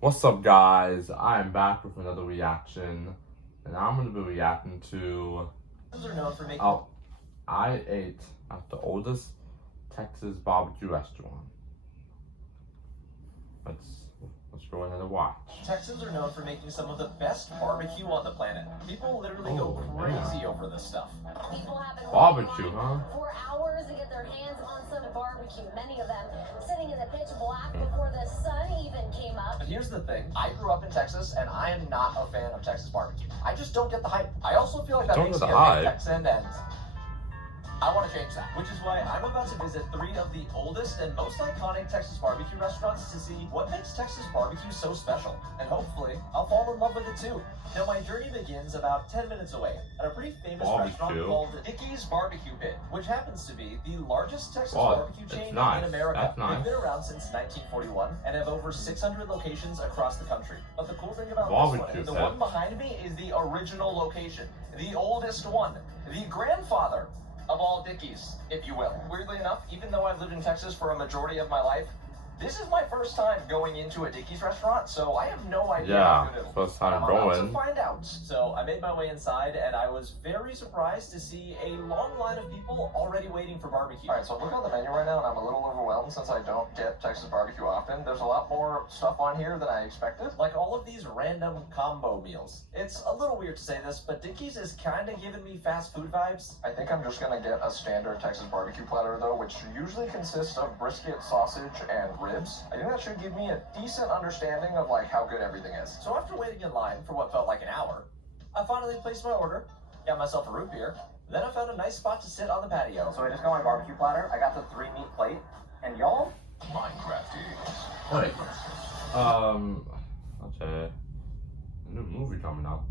What's up, guys? I'm back with another reaction, and I'm gonna be reacting to. Oh, I ate at the oldest Texas barbecue restaurant. Let's go ahead and watch. Texans are known for making some of the best barbecue on the planet. People literally go crazy over this stuff. People have been barbecue, huh? For hours to get their hands on some barbecue. Many of them sitting in the pitch black before the sun even came up. But here's the thing. I grew up in Texas, and I am not a fan of Texas barbecue. I just don't get the hype. I also feel like that makes me a big Texan, and I want to change that, which is why I'm about to visit 3 of the oldest and most iconic Texas barbecue restaurants to see what makes Texas barbecue so special. And hopefully, I'll fall in love with it too. Now, my journey begins about 10 minutes away at a pretty famous restaurant called Dickey's Barbecue Pit, which happens to be the largest Texas barbecue chain in America. They've been around since 1941 and have over 600 locations across the country. But the cool thing about this one is the one behind me is the original location, the oldest one, the grandfather of all Dickies, if you will. Weirdly enough, even though I've lived in Texas for a majority of my life, this is my first time going into a Dickey's restaurant, so I have no idea how good it will. First time I'm going. about to find out. So I made my way inside, and I was very surprised to see a long line of people already waiting for barbecue. All right, so I'm looking on the menu right now, and I'm a little overwhelmed since I don't get Texas barbecue often. There's a lot more stuff on here than I expected. Like all of these random combo meals. It's a little weird to say this, but Dickey's is kind of giving me fast food vibes. I think I'm just gonna get a standard Texas barbecue platter, though, which usually consists of brisket, sausage, and ribs. I think that should give me a decent understanding of like how good everything is. So after waiting in line for what felt like an hour, I finally placed my order, got myself a root beer, then I found a nice spot to sit on the patio. So I just got my barbecue platter, I got the 3 meat plate, and y'all, Minecraft Wait. Okay. A new movie coming out.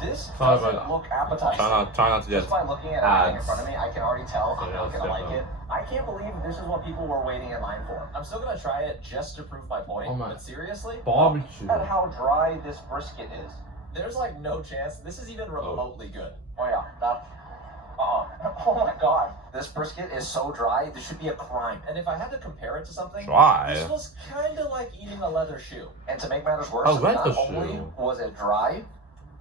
This doesn't look appetizing. Try not to get just by looking at everything in front of me, I can already tell I'm not gonna like it. I can't believe this is what people were waiting in line for. I'm still gonna try it just to prove my point. But seriously, barbecue. Look at how dry this brisket is. There's like no chance this is even remotely good. Oh yeah, that. Oh my god, this brisket is so dry. This should be a crime. And if I had to compare it to something, this was kind of like eating a leather shoe. And to make matters worse, not only was it dry,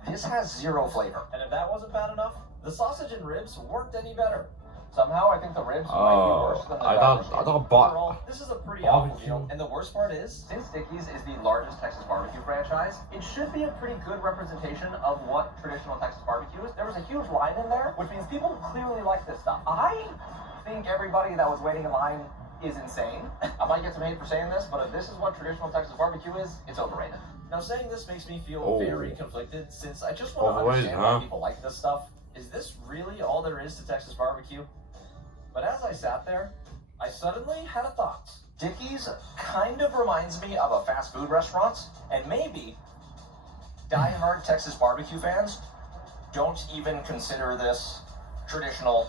this has 0 flavor. And if that wasn't bad enough, the sausage and ribs weren't any better. Somehow, I think the ribs might be worse than the overall, this is a pretty awful deal. And the worst part is, since Dickey's is the largest Texas barbecue franchise, it should be a pretty good representation of what traditional Texas barbecue is. There was a huge line in there, which means people clearly like this stuff. I think everybody that was waiting in line is insane. I might get some hate for saying this, but if this is what traditional Texas barbecue is, it's overrated. Now, saying this makes me feel very conflicted, since I just want to understand why people like this stuff. Is this really all there is to Texas barbecue? But as I sat there, I suddenly had a thought. Dickey's kind of reminds me of a fast food restaurant, and maybe die-hard Texas barbecue fans don't even consider this traditional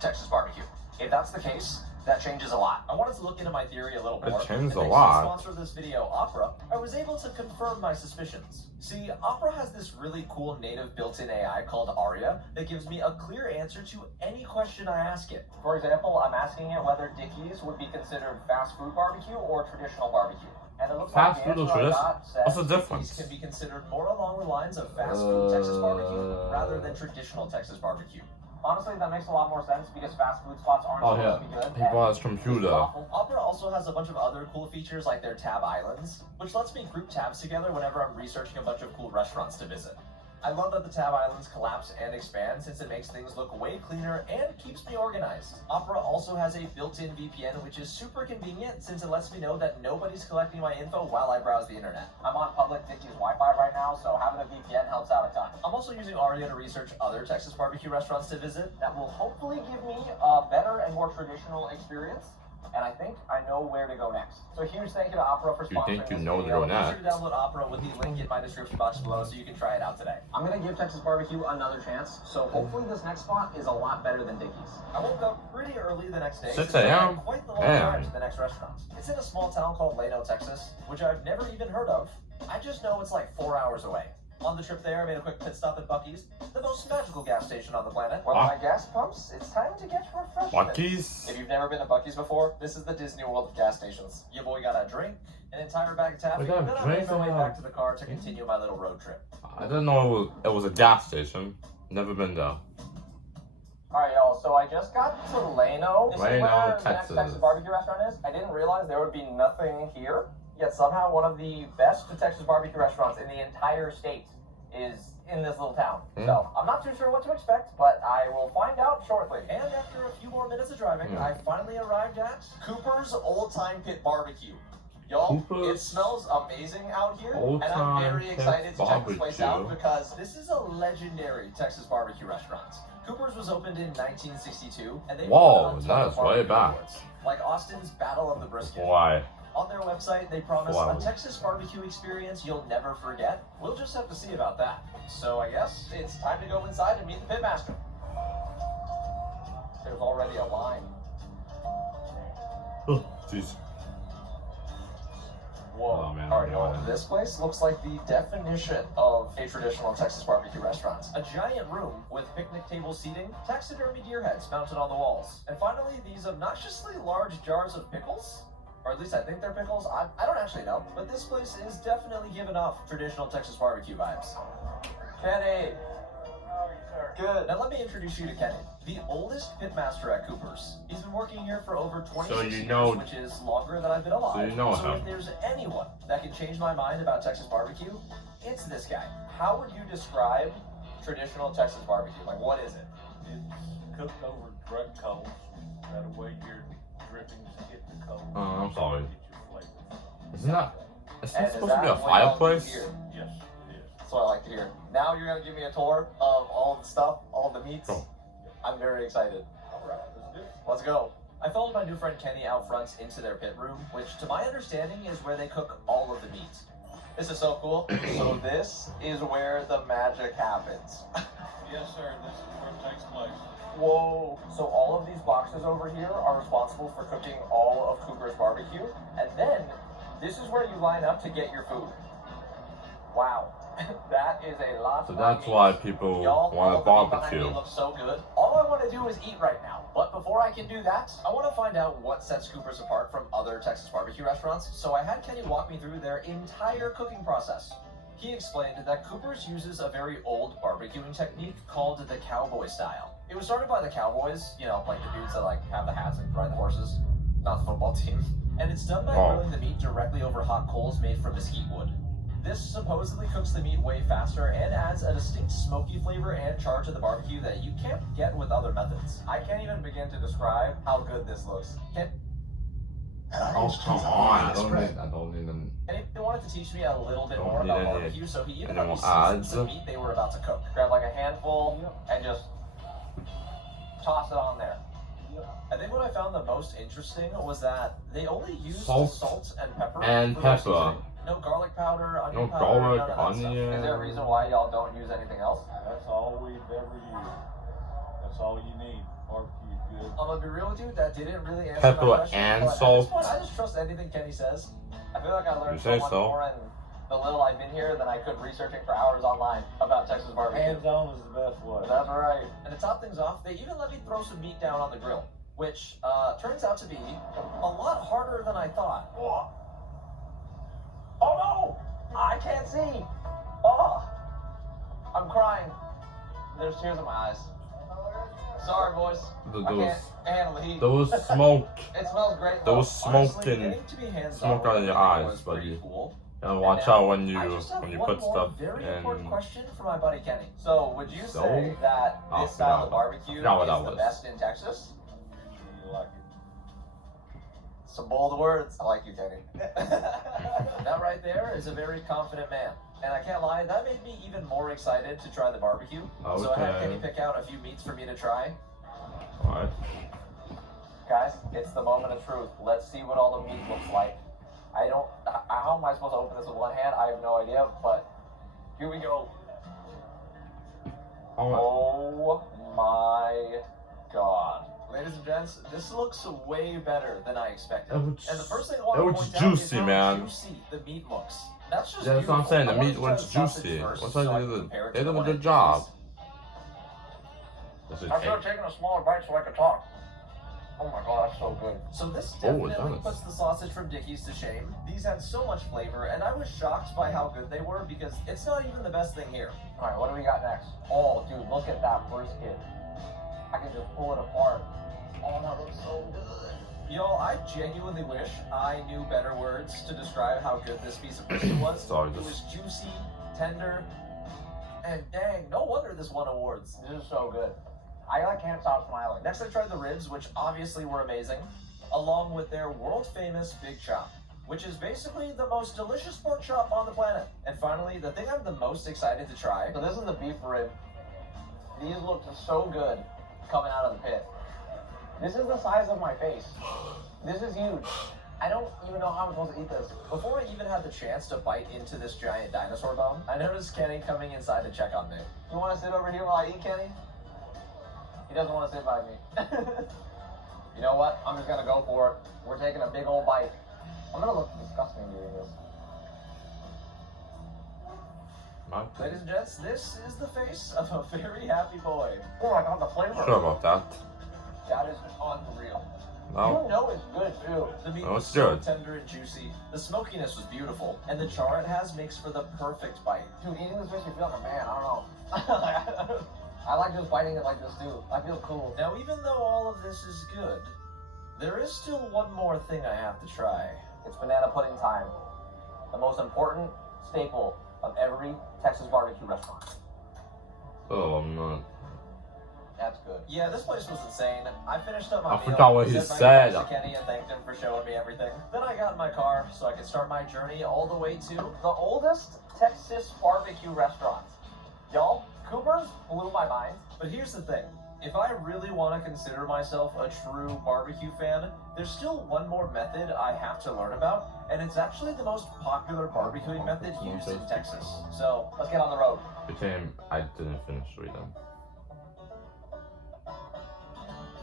Texas barbecue. If that's the case, that changes a lot. I wanted to look into my theory a little more. It changes a lot. And thanks to the sponsor of this video, Opera, I was able to confirm my suspicions. See, Opera has this really cool native built-in AI called Aria that gives me a clear answer to any question I ask it. For example, I'm asking it whether Dickey's would be considered fast food barbecue or traditional barbecue. And it looks like the answer I got says what's the difference? Dickey's can be considered more along the lines of fast food Texas barbecue rather than traditional Texas barbecue. Honestly, that makes a lot more sense because fast food spots aren't supposed to be good. People on his computer. Opera also has a bunch of other cool features like their tab islands, which lets me group tabs together whenever I'm researching a bunch of cool restaurants to visit. I love that the tab islands collapse and expand since it makes things look way cleaner and keeps me organized. Opera also has a built-in VPN, which is super convenient since it lets me know that nobody's collecting my info while I browse the internet. I'm on public Dickey's Wi-Fi right now, so having a VPN helps out a ton. I'm also using Aria to research other Texas barbecue restaurants to visit that will hopefully give me a better and more traditional experience. And I think I know where to go next. So huge thank you to Opera for sponsoring this video. Be sure to download Opera with the link in my description box below so you can try it out today. I'm going to give Texas barbecue another chance, so hopefully this next spot is a lot better than Dickey's. I woke up pretty early the next day. 6 a.m. Quite the long drive to the next restaurant. It's in a small town called Lano, Texas, which I've never even heard of. I just know it's like 4 hours away. On the trip there, I made a quick pit stop at Buc-ee's, the most magical gas station on the planet. Well, my gas pumps, it's time to get refreshments. Buc-ee's? If you've never been to Buc-ee's before, this is the Disney World of gas stations. Your boy got a drink, an entire bag of taffy, They and have then I made drinks my way and back to the car to continue my little road trip. I didn't know it was a gas station. Never been there. Alright, y'all, so I just got to Lano. This is Lano, where the next Texas. Texas barbecue restaurant is. I didn't realize there would be nothing here, yet somehow one of the best Texas barbecue restaurants in the entire state is in this little town. So, I'm not too sure what to expect, but I will find out shortly. And after a few more minutes of driving, I finally arrived at Cooper's Old Time Pit Barbecue. Y'all, it smells amazing out here, and I'm very excited to check this place out because this is a legendary Texas barbecue restaurant. Cooper's was opened in 1962, and they whoa, that's way back. Awards, like Austin's Battle of the Brisket. Why? On their website, they promise a Texas barbecue experience you'll never forget. We'll just have to see about that. So I guess it's time to go inside and meet the pitmaster. There's already a line. Oh, jeez. Whoa. Oh, man. Alright, y'all. This place looks like the definition of a traditional Texas barbecue restaurant. A giant room with picnic table seating, taxidermy deer heads mounted on the walls, and finally these obnoxiously large jars of pickles. Or at least I think they're pickles. I don't actually know. But this place is definitely giving off traditional Texas barbecue vibes. Kenny! Good. Now let me introduce you to Kenny, the oldest pitmaster at Cooper's. He's been working here for over 26 years, which is longer than I've been alive. So you know So him. if there's anyone that can change my mind about Texas barbecue, it's this guy. How would you describe traditional Texas barbecue? Like, what is it? It's cooked over drug coals. That way your drippings hit the coals. Oh, I'm sorry. Get your flavor. Isn't that And supposed to be a fireplace? Yes, it is. That's what I like to hear. Now you're going to give me a tour of all the stuff, all the meats. Oh. I'm very excited. All right, let's do it. Let's go. I followed my new friend Kenny out front into their pit room, which to my understanding is where they cook all of the meat. This is so cool. So this is where the magic happens. Yes, sir. This is where it takes place. Whoa. So all of these boxes over here are responsible for cooking all of Cooper's barbecue. And then this is where you line up to get your food. Wow. That is a lot. So that's why people want to barbecue. Looks so good. All I want to do is eat right now. But before I can do that, I want to find out what sets Cooper's apart from other Texas barbecue restaurants. So I had Kenny walk me through their entire cooking process. He explained that Cooper's uses a very old barbecuing technique called the cowboy style. It was started by the cowboys, you know, like the dudes that like have the hats and ride the horses, not the football team. And it's done by grilling the meat directly over hot coals made from mesquite wood. This supposedly cooks the meat way faster and adds a distinct smoky flavor and charge to the barbecue that you can't get with other methods. I can't even begin to describe how good this looks. Oh, come on. I don't need them. And he wanted to teach me a little bit more about barbecue, so he even let me adds season the meat they were about to cook. Grab like a handful and just toss it on there. I think what I found the most interesting was that they only used salt and pepper. And pepper. No garlic powder, onion No powder, garlic, none of that stuff. onion. Is there a reason why y'all don't use anything else? That's all we've ever used. That's all you need. Barbecue is good. I'm gonna be real with you, that didn't really answer Pepper my question. and but salt. At this point, I just trust anything Kenny says. I feel like I learned You so say much so. more in the little I've been here than I could researching for hours online about Texas barbecue. Hands-on is the best way. That's right. And to top things off, they even let me throw some meat down on the grill, which turns out to be a lot harder than I thought. Oh no! I can't see! Oh! I'm crying. There's tears in my eyes. Sorry, boys. I can't handle the heat. Those smoke. It smells great. There was Honestly, smoke getting to be hands-on smoke out of your eyes, was buddy. pretty cool. And watch And now, out when you I just have one put more stuff very in. important question for my buddy Kenny. So, would you say Stove? that Oh, this style no. of barbecue Forgot what is that the was. best in Texas? You like it? Some bold words. I like you, Kenny. That right there is a very confident man. And I can't lie, that made me even more excited to try the barbecue. So I had Okay. Kenny pick out a few meats for me to try. Alright. Guys, it's the moment of truth. Let's see what all the meat looks like. How am I supposed to open this with one hand? I have no idea, but here we go. Oh my god. Ladies and gents, this looks way better than I expected. And the first thing I want to looks point out is juicy, how man. juicy the meat looks. That's just Yeah, that's what I'm beautiful. saying. I The wanted meat to try looks the sausage juicy. first What's so I that? can compare it They to did the a one good in job. I should have taken a smaller bite so I could talk. Oh my god, that's so good. So this Oh, it definitely does. puts the sausage from Dickie's to shame. These had so much flavor, and I was shocked by how good they were because it's not even the best thing here. All right, what do we got next? Oh, dude, look at that brisket. I can just pull it apart. Oh, that looks so good. Y'all, I genuinely wish I knew better words to describe how good this piece of brisket was. Sorry, It was juicy, tender, and dang, no wonder this won awards. This is so good. I can't stop smiling. Next, I tried the ribs, which obviously were amazing, along with their world-famous Big Chop, which is basically the most delicious pork chop on the planet. And finally, the thing I'm the most excited to try. So this is the beef rib. These look so good coming out of the pit. This is the size of my face. This is huge. I don't even know how I'm supposed to eat this. Before I even had the chance to bite into this giant dinosaur bone, I noticed Kenny coming inside to check on me. You want to sit over here while I eat, Kenny? He doesn't want to sit by me. You know what? I'm just gonna go for it. We're taking a big old bite. I'm gonna look disgusting doing this. Ladies and gents, this is the face of a very happy boy. Oh my god, the flavor. Sure about that. That is unreal. No. You know it's good too. The meat Oh, was it's so good. tender and juicy. The smokiness was beautiful, and the char it has makes for the perfect bite. Dude, eating this makes me feel like a man. I don't know. I like just biting it like this too. I feel cool. Now, even though all of this is good, there is still one more thing I have to try. It's banana pudding time. The most important staple of every Texas barbecue restaurant. Oh, I'm not. That's good. Yeah, this place was insane. I finished up my I meal, forgot what he said my said. goodbyes to Kenny and thanked him for showing me everything. Then I got in my car so I could start my journey all the way to the oldest Texas barbecue restaurant. Y'all, Cooper's blew my mind. But here's the thing. If I really want to consider myself a true barbecue fan, there's still one more method I have to learn about, and it's actually the most popular barbecuing method used in Texas. So, let's get on the road. I didn't finish reading.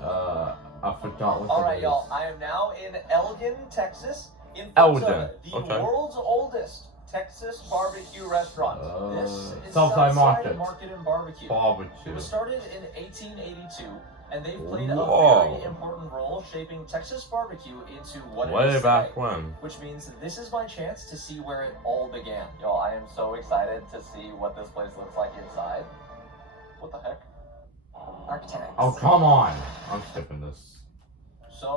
I forgot what All it right, is. y'all. I am now in Elgin, Texas, in front Elgin, of the okay. world's oldest Texas barbecue restaurant. This is Southside Southside Market. and Barbecue. It Barbecue. was started in 1882, and they've played a Whoa. very important role shaping Texas barbecue into what it Way is back today. when. Which means that this is my chance to see where it all began. Y'all, I am so excited to see what this place looks like inside. What the heck? Architects. Oh, come on. I'm skipping this. So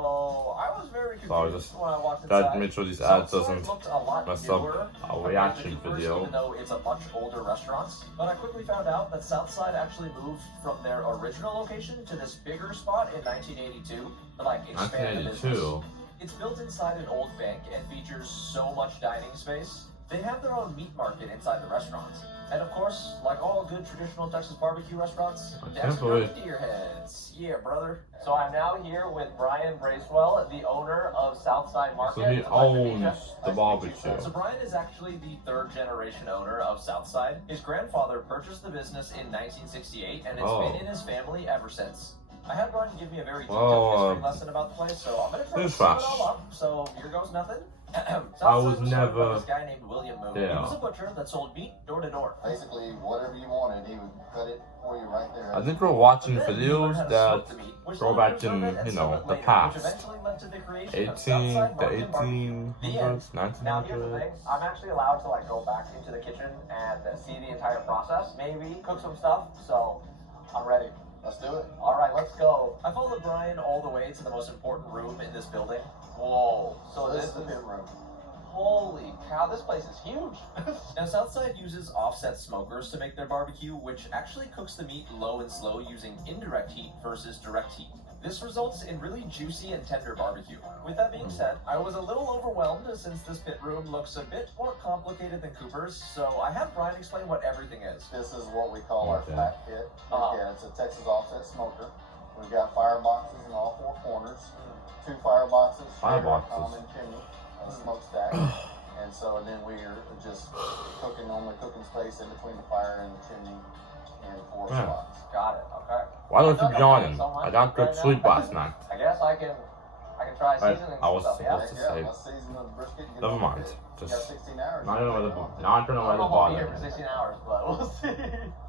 I was very confused Sorry, just when I walked gotta inside. make sure these So ads inside doesn't looked a lot mess newer up our compared reaction to Cooper's, video. even though it's a much older restaurant. But I quickly found out that Southside actually moved from their original location to this bigger spot in 1982 to like expand the business. 1982. It's built inside an old bank and features so much dining space. They have their own meat market inside the restaurant. And of course, like all good traditional Texas barbecue restaurants, I that's can't believe- deer heads. Yeah, brother. So I'm now here with Brian Bracewell, the owner of Southside Market. So he It's a pleasure to meet you. owns the barbecue. So Brian is actually the third generation owner of Southside. His grandfather purchased the business in 1968, and it's been in his family ever since. I had Brian give me a very detailed history lesson about the place, so I'm going to try to sum it all up. So here goes nothing. I was started never by this guy named William Moon. there. He was a butcher that sold meat door to door. Basically, whatever you wanted, he would cut it for you right there. I think we're watching But then he learned how videos to that smoke the meat, which go let him back preserve in, it and you sell know, it the later, past. which eventually led to the creation of 18, Southside the Market Barbecue. The end. 1800s, Now here's the 1900s. thing, I'm actually allowed to like go back into the kitchen and see the entire process, maybe cook some stuff, so I'm ready. Let's do it. All right, let's go. I followed Brian all the way to the most important room in this building. Whoa. So this is the pit room. Holy cow, this place is huge. Now, Southside uses offset smokers to make their barbecue, which actually cooks the meat low and slow using indirect heat versus direct heat. This results in really juicy and tender barbecue. With that being said, I was a little overwhelmed since this pit room looks a bit more complicated than Cooper's, so I had Brian explain what everything is. This is what we call our Okay. flat pit. Uh-huh. Yeah, it's a Texas offset smoker. We've got fire boxes in all four corners. 2 fire boxes, Fire share a boxes. common chimney, a smokestack. And so, and then we're just cooking, only cooking space in between the fire and the chimney in 4 Yeah. spots. Got it, okay. Why don't you be yawning? I got good sleep last night. I guess I can try Right, seasoning I was stuff, yeah? supposed to Yeah, say. let's season the brisket and get Never it on the mind. pit. You got Just 16 hours. not gonna let it bother. Not gonna I let don't it know if I'll be bother here for me. 16 hours, but we'll see.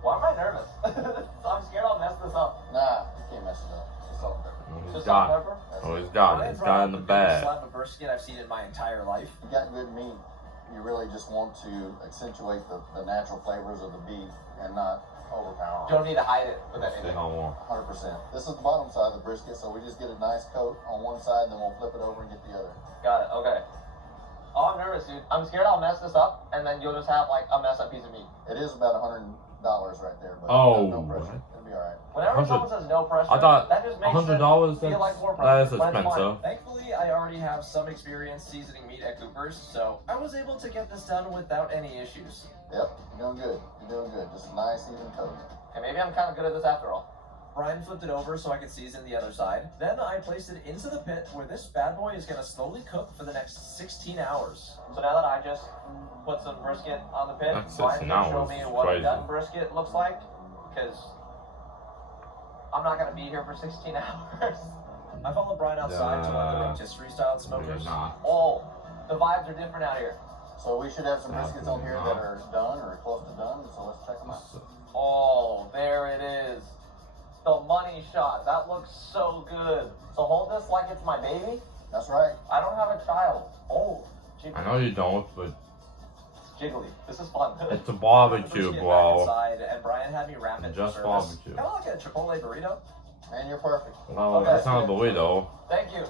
Why am I nervous? I'm scared I'll mess this up. Nah, you can't mess it up. It's all good. He's Just got salt it. and pepper? Oh, he's got it. He's got it in the bag. Slab of brisket I've seen in my entire life. You got good meat. You really just want to accentuate the natural flavors of the beef and not overpower You don't it. need to hide it with Stay anything. on one. 100%. This is the bottom side of the brisket, so we just get a nice coat on one side, then we'll flip it over and get the other. Got it. Okay. Oh, I'm nervous, dude. I'm scared I'll mess this up, and then you'll just have like a messed up piece of meat. It is about $100 right there, but Oh, no pressure. what? It'll be all right. Whenever 100 someone says no pressure, I thought that just makes $100. it feel like more That pressure. is but it's fine. expensive. Thankfully, I already have some experience seasoning meat at Cooper's, so I was able to get this done without any issues. Yep, you're doing good. You're doing good. Just a nice, even coat. And maybe I'm kind of good at this after all. Brian flipped it over so I could season the other side. Then I placed it into the pit where this bad boy is going to slowly cook for the next 16 hours. So now that I just put some brisket on the pit, That's Brian's 16 going to show hours. me what a Crazy. done brisket looks like, because I'm not going to be here for 16 hours. I followed Brian outside to one of the rotisserie style smokers. You're not. Oh, the vibes are different out here. So we should have some briskets on here that are done or close to done, so let's check them out. Oh, there it is. The money shot. That looks so good. So hold this like it's my baby. That's right. I don't have a child. Oh, I know you don't, but it's jiggly. This is fun. it's a barbecue, bro. Inside, and Brian had me wrap it Just for service. barbecue. Kind of like a Chipotle burrito. And you're perfect. Well, Okay. that's not a burrito. Thank you.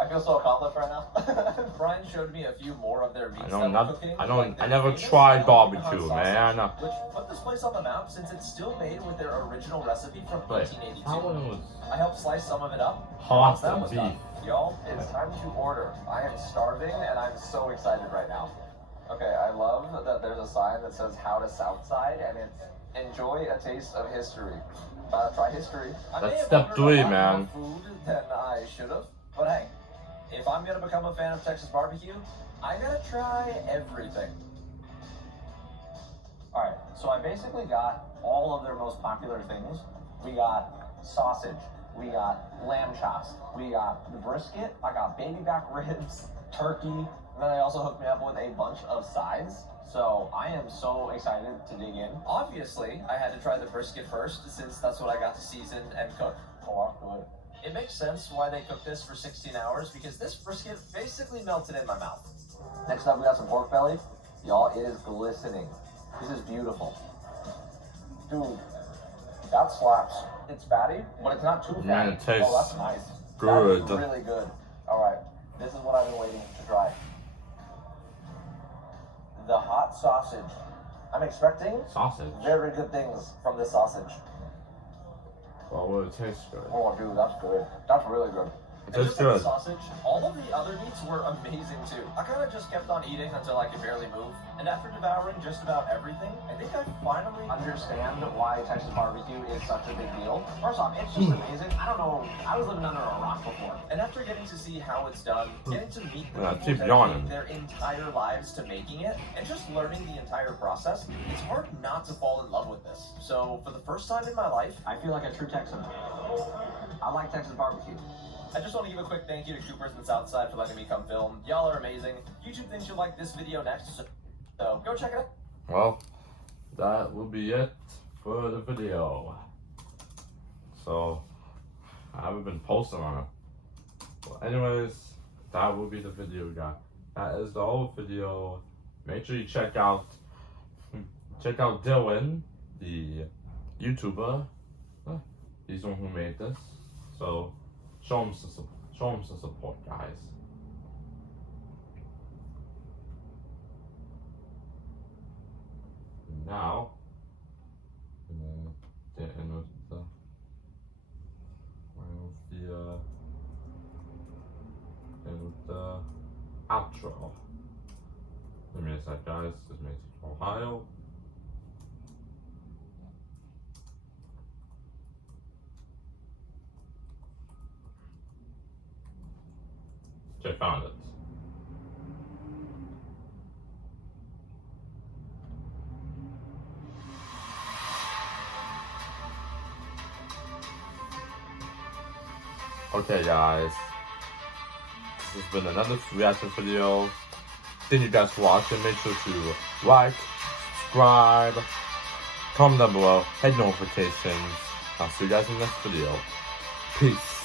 I feel so accomplished right now. Brian showed me a few more of their meats that were cooking. I never tried barbecue, man. Which put this place on the map since it's still made with their original recipe from But 1882. how was I helped slice some of it up. hot Once that was beef? done, y'all, it's time to order. I am starving and I'm so excited right now. Okay, I love that there's a sign that says how to Southside and it's enjoy a taste of history. Try history. I may That's have step ordered a 3, lot man. more food than I should have, but hey, if I'm gonna become a fan of Texas barbecue, I gotta try everything. Alright, so I basically got all of their most popular things. We got sausage, we got lamb chops, we got the brisket, I got baby back ribs, turkey, and then they also hooked me up with a bunch of sides. So I am so excited to dig in. Obviously, I had to try the brisket first since that's what I got to season and cook. Oh, good. It makes sense why they cooked this for 16 hours because this brisket basically melted in my mouth. Next up, we got some pork belly. Y'all, it is glistening. This is beautiful. Dude, that slaps. It's fatty, but it's not too fatty. Man, it tastes oh, that's nice. good. That is really good. All right, this is what I've been waiting to try. The hot sausage. I'm expecting Sausage. very good things from this sausage. Well, will it taste good? Oh, dude, that's good. That's really good. It And tastes just like the good. sausage, all of the other meats were amazing too. I kind of just kept on eating until I could barely move. And after devouring just about everything, I think I finally understand why Texas barbecue is such a big deal. First off, it's just amazing. I don't know, I was living under a rock before. And after getting to see how it's done, getting to meet the Yeah, people keep that yawning. dedicate their entire lives to making it, and just learning the entire process, it's hard not to fall in love with this. So for the first time in my life, I feel like a true Texan. I like Texas barbecue. I just want to give a quick thank you to Cooper's and Southside for letting me come film. Y'all are amazing. YouTube thinks you'll like this video next, so go check it out. Well, that will be it for the video. So, I haven't been posting on it. Well, anyways, that will be the video, guys. That is the whole video. Make sure you check out Dylan, the YouTuber. He's the one who made this. So, show him some support, guys. Now, get in with the outro. Give me a sec, guys. This is Ohio. Okay, found it. Okay, guys. This has been another reaction video. Thank you guys for watching. Make sure to like, subscribe, comment down below, hit notifications. I'll see you guys in the next video. Peace.